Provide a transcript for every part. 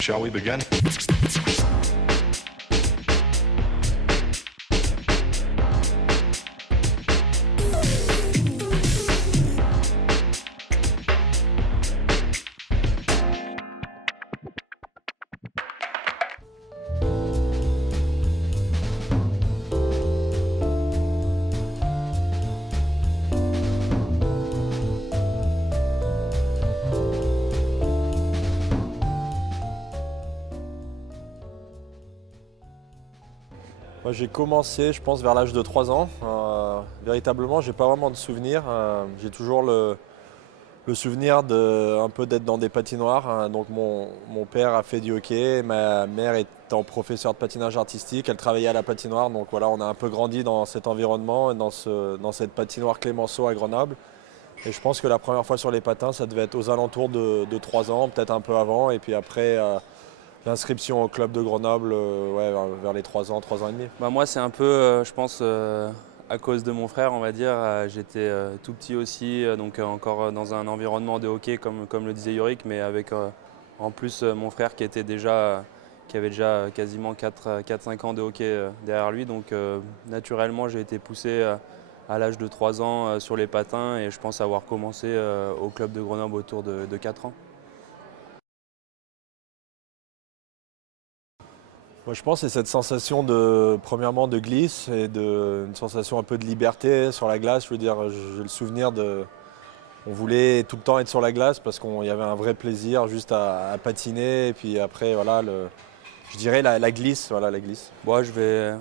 Shall we begin? Moi, j'ai commencé, je pense, vers l'âge de 3 ans. Véritablement, j'ai pas vraiment de souvenirs. J'ai toujours le souvenir un peu d'être dans des patinoires. Donc mon père a fait du hockey, ma mère étant professeure de patinage artistique, elle travaillait à la patinoire. Donc voilà, on a un peu grandi dans cet environnement, et dans cette patinoire Clémenceau à Grenoble. Et je pense que la première fois sur les patins, ça devait être aux alentours de 3 ans, peut-être un peu avant. Et puis après, l'inscription au club de Grenoble, ouais, vers les 3 ans et demi. Moi, c'est un peu, je pense, à cause de mon frère, on va dire. J'étais tout petit aussi, donc encore dans un environnement de hockey, comme le disait Yorick, mais avec en plus mon frère qui avait déjà quasiment 4-5 ans de hockey derrière lui. Donc naturellement, j'ai été poussé à l'âge de 3 ans sur les patins et je pense avoir commencé au club de Grenoble autour de 4 ans. Moi, je pense que c'est cette sensation premièrement de glisse et une sensation un peu de liberté sur la glace. Je veux dire, j'ai le souvenir on voulait tout le temps être sur la glace parce qu'il y avait un vrai plaisir juste à patiner. Et puis après, voilà, je dirais la glisse, voilà, la glisse. Moi, je vais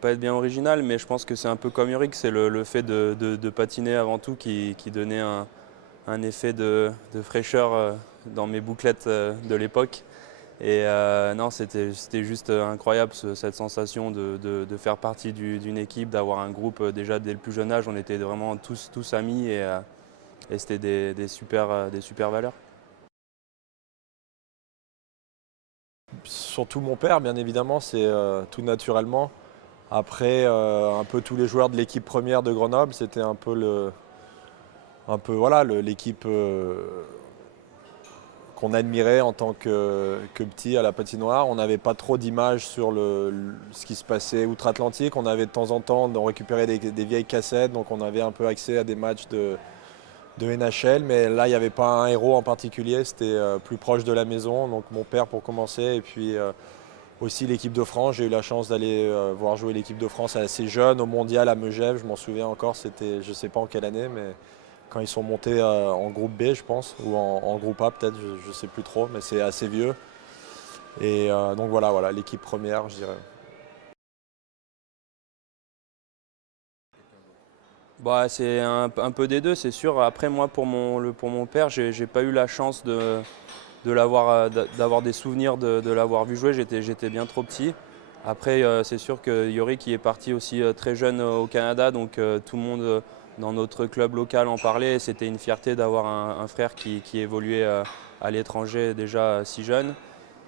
pas être bien original, mais je pense que c'est un peu comme Yorick, c'est le fait de patiner avant tout qui donnait un effet de fraîcheur dans mes bouclettes de l'époque. Et non, c'était juste incroyable cette sensation de faire partie d'une équipe, d'avoir un groupe déjà dès le plus jeune âge. On était vraiment tous amis et c'était des super valeurs. Surtout mon père, bien évidemment, c'est tout naturellement. Après, un peu tous les joueurs de l'équipe première de Grenoble, c'était un peu voilà, l'équipe qu'on admirait en tant que petit à la patinoire. On n'avait pas trop d'images sur ce qui se passait outre-Atlantique. On avait de temps en temps récupéré des vieilles cassettes, donc on avait un peu accès à des matchs de NHL. Mais là, il n'y avait pas un héros en particulier, c'était plus proche de la maison. Donc mon père pour commencer, et puis aussi l'équipe de France. J'ai eu la chance d'aller voir jouer l'équipe de France assez jeune au mondial à Megève. Je m'en souviens encore, c'était je ne sais pas en quelle année, mais quand ils sont montés en groupe B, je pense, ou en groupe A peut-être, je ne sais plus trop, mais c'est assez vieux. Et donc voilà, l'équipe première, je dirais. C'est un peu des deux, c'est sûr. Après, moi, pour mon père, j'ai pas eu la chance d'avoir des souvenirs de l'avoir vu jouer. J'étais bien trop petit. Après, c'est sûr que Yorick qui est parti aussi très jeune au Canada, donc tout le monde dans notre club local en parlait. C'était une fierté d'avoir un frère qui évoluait à l'étranger déjà si jeune.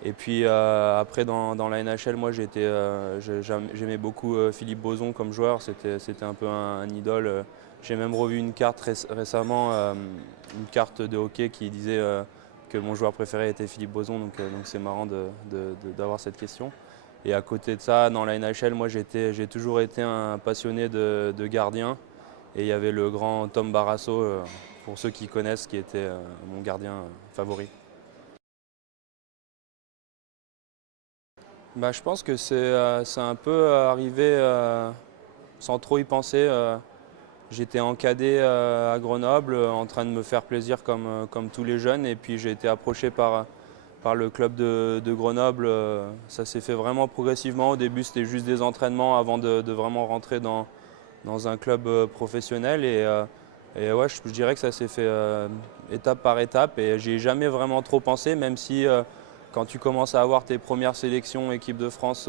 Et puis après, dans la NHL, moi j'aimais beaucoup Philippe Boson comme joueur. C'était un peu un idole. J'ai même revu une carte récemment, une carte de hockey qui disait que mon joueur préféré était Philippe Boson. Donc c'est marrant d'avoir cette question. Et à côté de ça, dans la NHL, moi j'ai toujours été un passionné de gardien. Et il y avait le grand Tom Barrasso, pour ceux qui connaissent, qui était mon gardien favori. Je pense que c'est un peu arrivé sans trop y penser. J'étais en cadet à Grenoble en train de me faire plaisir comme tous les jeunes et puis j'ai été approché par le club de Grenoble. Ça s'est fait vraiment progressivement. Au début c'était juste des entraînements avant de vraiment rentrer dans un club professionnel et ouais, je dirais que ça s'est fait étape par étape et j'y ai jamais vraiment trop pensé, même si quand tu commences à avoir tes premières sélections équipe de France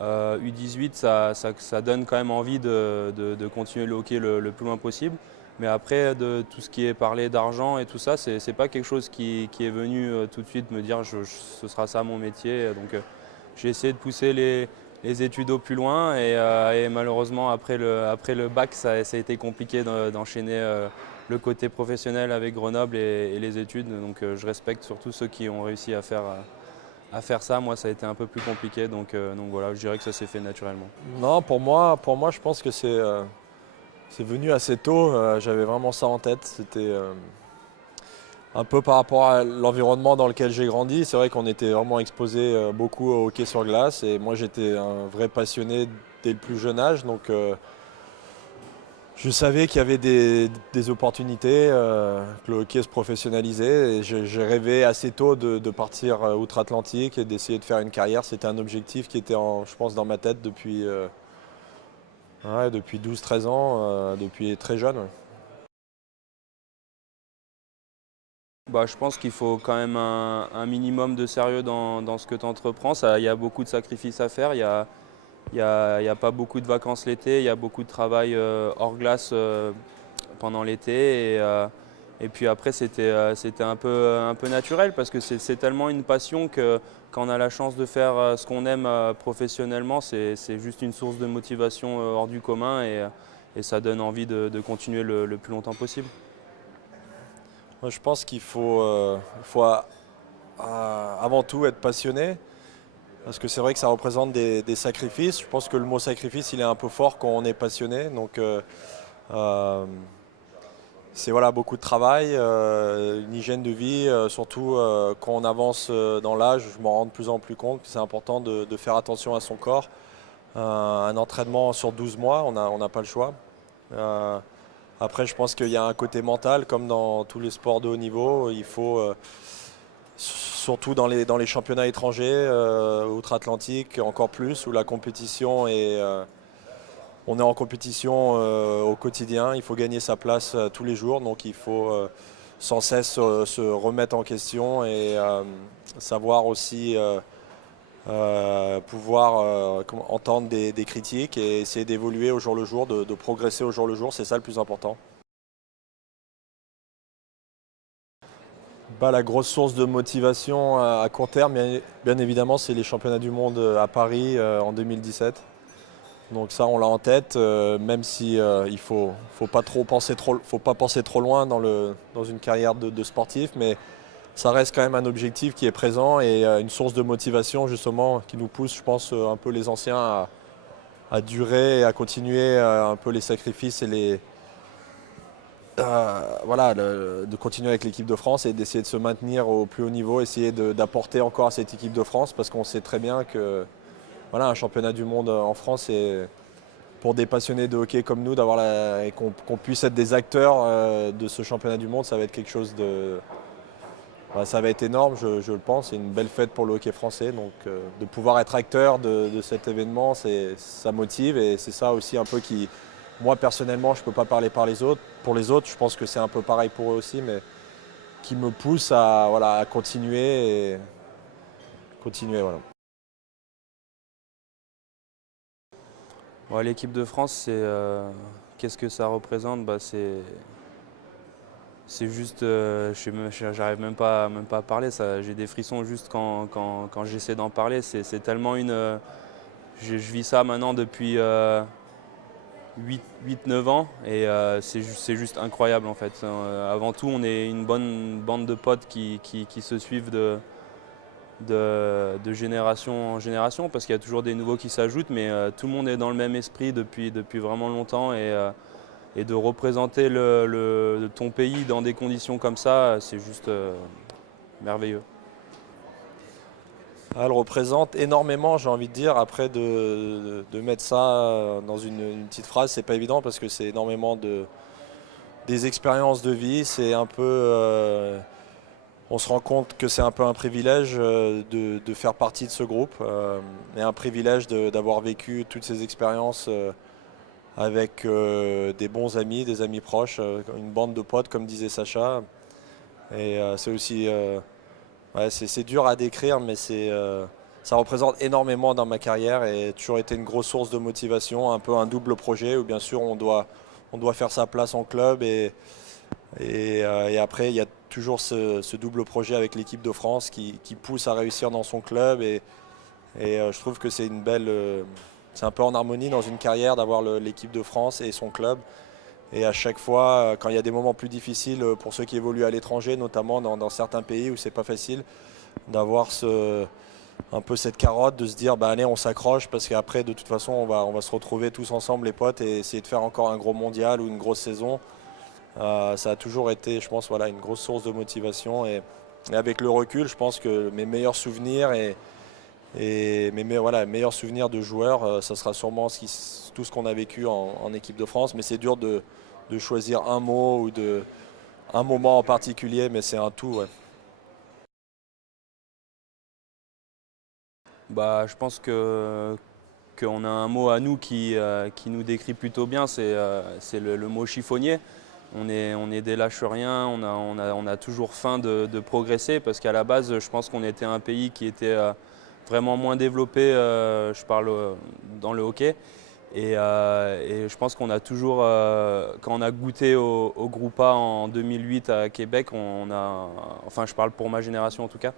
U18, ça donne quand même envie de continuer le hockey le plus loin possible. Mais après, de tout ce qui est parlé d'argent et tout ça, c'est pas quelque chose qui est venu tout de suite me dire ce sera ça mon métier. Donc j'ai essayé de pousser les études au plus loin et malheureusement après le bac, ça a été compliqué d'enchaîner le côté professionnel avec Grenoble et les études. Donc je respecte surtout ceux qui ont réussi à faire à faire ça. Moi, ça a été un peu plus compliqué, donc voilà, je dirais que ça s'est fait naturellement. Non, pour moi, je pense que c'est venu assez tôt. J'avais vraiment ça en tête. C'était un peu par rapport à l'environnement dans lequel j'ai grandi. C'est vrai qu'on était vraiment exposé beaucoup au hockey sur glace. Et moi, j'étais un vrai passionné dès le plus jeune âge. Donc, je savais qu'il y avait des opportunités, que le hockey se professionnalisait. Et j'ai rêvé assez tôt de partir outre-Atlantique et d'essayer de faire une carrière. C'était un objectif qui était, je pense, dans ma tête depuis 12-13 ans, depuis très jeune. Ouais. Bah, je pense qu'il faut quand même un minimum de sérieux dans ce que tu entreprends. Il y a beaucoup de sacrifices à faire. Il y a pas beaucoup de vacances l'été. Il y a beaucoup de travail hors glace pendant l'été. Et puis après, c'était un peu naturel parce que c'est tellement une passion que quand on a la chance de faire ce qu'on aime professionnellement, c'est juste une source de motivation hors du commun et ça donne envie de continuer le plus longtemps possible. Moi, je pense qu'il faut avant tout être passionné, parce que c'est vrai que ça représente des sacrifices. Je pense que le mot sacrifice, il est un peu fort quand on est passionné. Donc, euh, c'est voilà, beaucoup de travail, une hygiène de vie, surtout quand on avance dans l'âge. Je m'en rends de plus en plus compte que c'est important de faire attention à son corps. Un entraînement sur 12 mois, on n'a pas le choix. Euh, Après, je pense qu'il y a un côté mental, comme dans tous les sports de haut niveau. Il faut, surtout dans les championnats étrangers, outre-Atlantique, encore plus, où la compétition on est en compétition au quotidien. Il faut gagner sa place tous les jours, donc il faut sans cesse se remettre en question et savoir aussi pouvoir entendre des critiques et essayer d'évoluer au jour le jour, de progresser au jour le jour. C'est ça le plus important. Bah, la grosse source de motivation à court terme, bien évidemment, c'est les championnats du monde à Paris en 2017. Donc ça, on l'a en tête, même si il faut pas faut pas penser trop loin dans une carrière de sportif, mais ça reste quand même un objectif qui est présent et une source de motivation justement qui nous pousse, je pense, un peu les anciens à durer et à continuer un peu les sacrifices et voilà, de continuer avec l'équipe de France et d'essayer de se maintenir au plus haut niveau, essayer d'apporter encore à cette équipe de France parce qu'on sait très bien que voilà, un championnat du monde en France, et pour des passionnés de hockey comme nous, et qu'on puisse être des acteurs de ce championnat du monde, ça va être quelque chose ça va être énorme, je le pense. C'est une belle fête pour le hockey français. Donc de pouvoir être acteur de cet événement, ça motive et c'est ça aussi un peu qui, moi personnellement, je ne peux pas parler pour les autres, je pense que c'est un peu pareil pour eux aussi, mais qui me pousse à continuer et continuer. Voilà. Ouais, l'équipe de France, qu'est-ce que ça représente? Bah, c'est juste, j'arrive même pas à parler. J'ai des frissons juste quand j'essaie d'en parler. C'est tellement je vis ça maintenant depuis 8-9 ans et c'est juste incroyable en fait. Avant tout, on est une bonne bande de potes qui se suivent de génération en génération parce qu'il y a toujours des nouveaux qui s'ajoutent, mais tout le monde est dans le même esprit depuis vraiment longtemps et de représenter ton pays dans des conditions comme ça, c'est juste merveilleux. Elle représente énormément, j'ai envie de dire. Après, de mettre ça dans une petite phrase, c'est pas évident parce que c'est énormément des expériences de vie. C'est un peu, on se rend compte que c'est un peu un privilège de faire partie de ce groupe et un privilège d'avoir vécu toutes ces expériences avec des bons amis, des amis proches, une bande de potes, comme disait Sacha. Et c'est aussi ouais, c'est dur à décrire, mais ça représente énormément dans ma carrière et a toujours été une grosse source de motivation, un peu un double projet où bien sûr on doit faire sa place en club et après il y a toujours ce double projet avec l'équipe de France qui pousse à réussir dans son club et je trouve que c'est une belle, c'est un peu en harmonie dans une carrière d'avoir l'équipe de France et son club. Et à chaque fois, quand il y a des moments plus difficiles pour ceux qui évoluent à l'étranger, notamment dans certains pays où c'est pas facile, d'avoir un peu cette carotte de se dire bah allez on s'accroche parce qu'après de toute façon on va se retrouver tous ensemble les potes et essayer de faire encore un gros mondial ou une grosse saison. Ça a toujours été je pense voilà, une grosse source de motivation et avec le recul je pense que mes meilleurs souvenirs et voilà, meilleurs souvenirs de joueurs ça sera sûrement tout ce qu'on a vécu en équipe de France mais c'est dur de choisir un mot ou un moment en particulier mais c'est un tout. Ouais. Bah, je pense qu'on a un mot à nous qui nous décrit plutôt bien, c'est le mot chiffonnier. On est des lâches rien, on a toujours faim de progresser parce qu'à la base, je pense qu'on était un pays qui était vraiment moins développé, je parle dans le hockey. Et je pense qu'on a toujours, quand on a goûté au Groupe A en 2008 à Québec, enfin je parle pour ma génération en tout cas,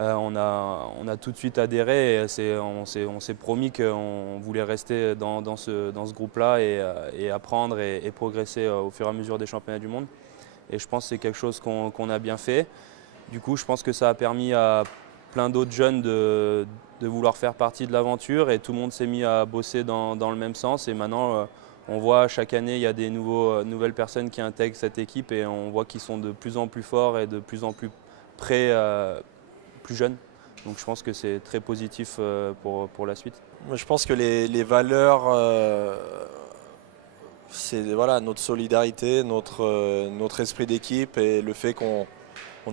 on a tout de suite adhéré et on s'est promis qu'on voulait rester dans ce groupe-là et apprendre et progresser au fur et à mesure des championnats du monde. Et je pense que c'est quelque chose qu'on a bien fait. Du coup, je pense que ça a permis à plein d'autres jeunes de vouloir faire partie de l'aventure et tout le monde s'est mis à bosser dans le même sens. Et maintenant, on voit chaque année, il y a des nouvelles personnes qui intègrent cette équipe et on voit qu'ils sont de plus en plus forts et de plus en plus prêts, plus jeunes. Donc je pense que c'est très positif pour la suite. Moi, je pense que les valeurs, c'est voilà, notre solidarité, notre esprit d'équipe et le fait qu'on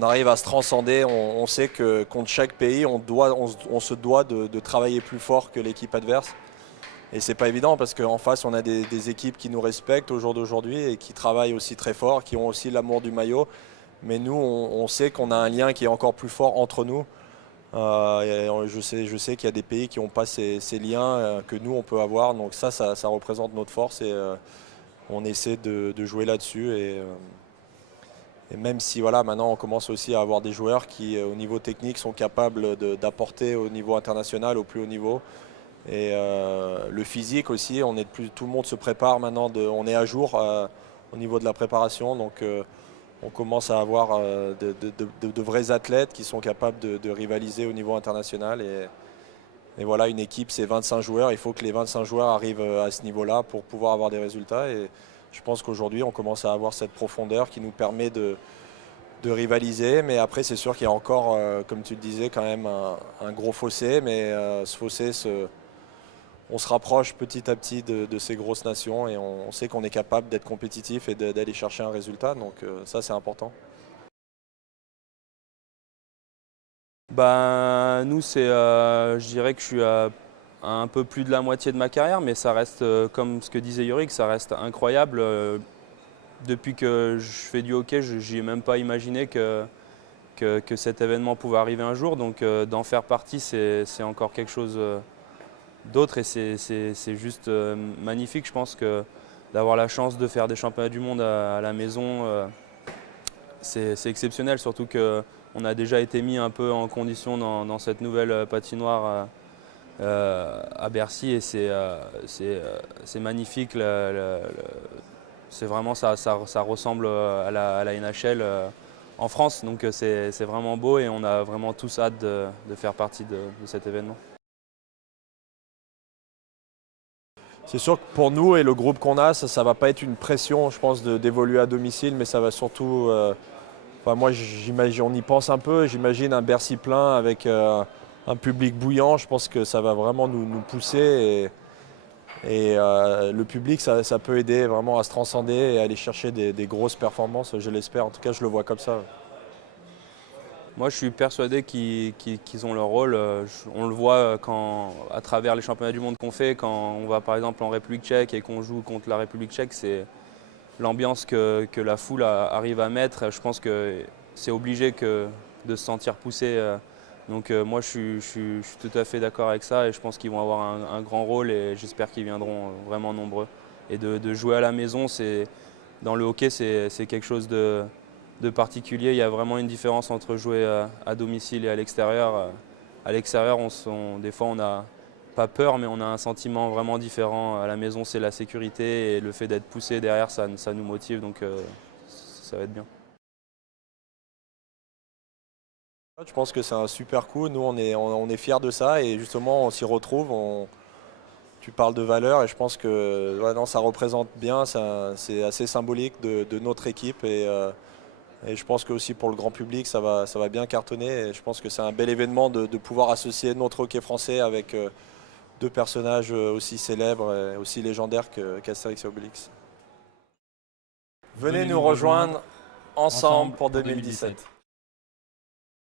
arrive à se transcender. On sait que contre chaque pays, on se doit de travailler plus fort que l'équipe adverse. Et c'est pas évident parce qu'en face, on a des équipes qui nous respectent au jour d'aujourd'hui et qui travaillent aussi très fort, qui ont aussi l'amour du maillot. Mais nous, on sait qu'on a un lien qui est encore plus fort entre nous. Je sais qu'il y a des pays qui n'ont pas ces liens que nous, on peut avoir. Donc ça représente notre force et on essaie de jouer là-dessus. Et même si voilà, maintenant, on commence aussi à avoir des joueurs qui, au niveau technique, sont capables d'apporter au niveau international, au plus haut niveau. Et le physique aussi, tout le monde se prépare maintenant, on est à jour au niveau de la préparation. Donc on commence à avoir de vrais athlètes qui sont capables de rivaliser au niveau international. Et voilà, une équipe, c'est 25 joueurs. Il faut que les 25 joueurs arrivent à ce niveau-là pour pouvoir avoir des résultats. Et je pense qu'aujourd'hui, on commence à avoir cette profondeur qui nous permet de rivaliser. Mais après, c'est sûr qu'il y a encore, comme tu le disais, quand même un gros fossé. Mais ce fossé, on se rapproche petit à petit de ces grosses nations et on sait qu'on est capable d'être compétitif et d'aller chercher un résultat. Donc ça, c'est important. Bah, nous, je dirais que je suis à un peu plus de la moitié de ma carrière, mais ça reste, comme ce que disait Yorick, ça reste incroyable. Depuis que je fais du hockey, je n'ai même pas imaginé que cet événement pouvait arriver un jour. Donc d'en faire partie, c'est encore quelque chose d'autre et c'est juste magnifique. Je pense que d'avoir la chance de faire des championnats du monde à la maison, c'est exceptionnel, surtout qu'on a déjà été mis un peu en condition dans cette nouvelle patinoire à Bercy et c'est magnifique. C'est vraiment ça ressemble à la NHL en France, donc c'est vraiment beau et on a vraiment tous hâte de faire partie de cet événement. C'est sûr que pour nous et le groupe qu'on a, ça ne va pas être une pression, je pense, d'évoluer à domicile, mais ça va surtout. Enfin, moi, j'imagine, on y pense un peu. J'imagine un Bercy plein avec un public bouillant. Je pense que ça va vraiment nous pousser. Et le public, ça peut aider vraiment à se transcender et aller chercher des grosses performances, je l'espère. En tout cas, je le vois comme ça. Moi, je suis persuadé qu'ils ont leur rôle. On le voit à travers les championnats du monde qu'on fait, quand on va par exemple en République tchèque et qu'on joue contre la République tchèque, c'est l'ambiance que la foule arrive à mettre. Je pense que c'est obligé de se sentir poussé. Donc moi, je suis tout à fait d'accord avec ça et je pense qu'ils vont avoir un grand rôle et j'espère qu'ils viendront vraiment nombreux. Et de jouer à la maison, dans le hockey, c'est quelque chose de particulier. Il y a vraiment une différence entre jouer à domicile et à l'extérieur. À l'extérieur, des fois, on n'a pas peur, mais on a un sentiment vraiment différent. À la maison, c'est la sécurité et le fait d'être poussé derrière, ça nous motive, donc ça va être bien. Je pense que c'est un super coup. Nous, on est fiers de ça et justement, on s'y retrouve. Tu parles de valeur et je pense que ouais, non, ça représente bien. C'est assez symbolique de notre équipe et je pense que aussi pour le grand public, ça va bien cartonner. Et je pense que c'est un bel événement de pouvoir associer notre hockey français avec deux personnages aussi célèbres et aussi légendaires qu'Astérix et Obélix. Venez nous rejoindre ensemble pour 2017.